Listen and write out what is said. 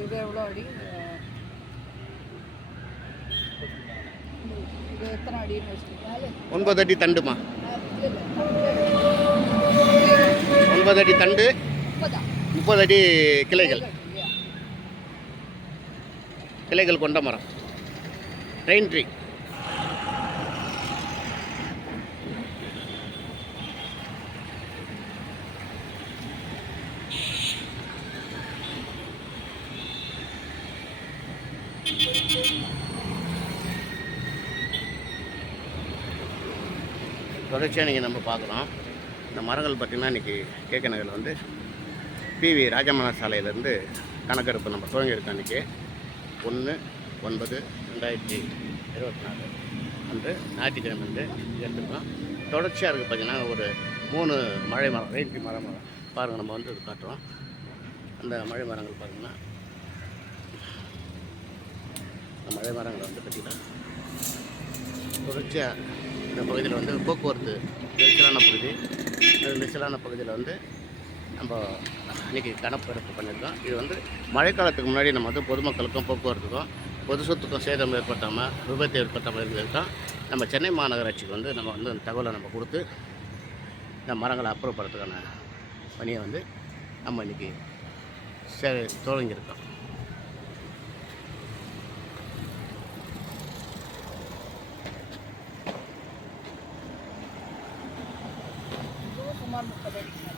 இது எவ்வளோ அடி? இது எத்தனை அடின்னு வச்சுக்கோங்க ஒன்பது அடி தண்டுமா? ஒன்பது அடி தண்டு முப்பதா? அடி கிளைகள். கிளைகள் கொண்ட மரம். ரெயின் ட்ரீ தொடர்ச்சியாக நீங்கள் நம்ம பார்க்குறோம் இந்த மரங்கள் பார்த்திங்கன்னா இன்றைக்கி கேக்க நகரில் வந்து பிவி ராஜமன சாலையிலேருந்து கணக்கெடுப்பு நம்ம துவங்கியிருக்கோம் இன்றைக்கி ஒன்று ஒன்பது ரெண்டாயிரத்தி இருபத்தி நாலு. அன்று ஞாயிற்றுக்கிழமை வந்து எடுத்துருக்கோம். தொடர்ச்சியாக இருக்குது பார்த்திங்கன்னா ஒரு மூணு மழை மரம் ரெயின்ட்ரி மரம் மரம் பாருங்கள் நம்ம வந்து இது காட்டுறோம். அந்த மழை மரங்கள் பார்த்திங்கன்னா இந்த மழை மரங்களை வந்து பார்த்திங்கன்னா தொடர்ச்சியாக இந்த பகுதியில் வந்து போக்குவரத்து நெரிசலான பகுதி. நெரிசலான பகுதியில் வந்து நம்ம இன்றைக்கி கணப்பெடுப்பு பண்ணியிருக்கோம். இது வந்து மழைக்காலத்துக்கு முன்னாடி நம்ம வந்து பொதுமக்களுக்கும் போக்குவரத்துக்கும் பொது சொத்துக்கும் சேதம் ஏற்பட்டாமல் விபத்து ஏற்பட்டாமல் இருந்திருக்கோம் நம்ம சென்னை மாநகராட்சிக்கு வந்து நம்ம வந்து அந்த தகவலை நம்ம கொடுத்து இந்த மரங்களை அப்புறப்படுறதுக்கான பணியை வந்து நம்ம இன்றைக்கி சே தொடங்கியிருக்கோம். సుమారు ముప్పై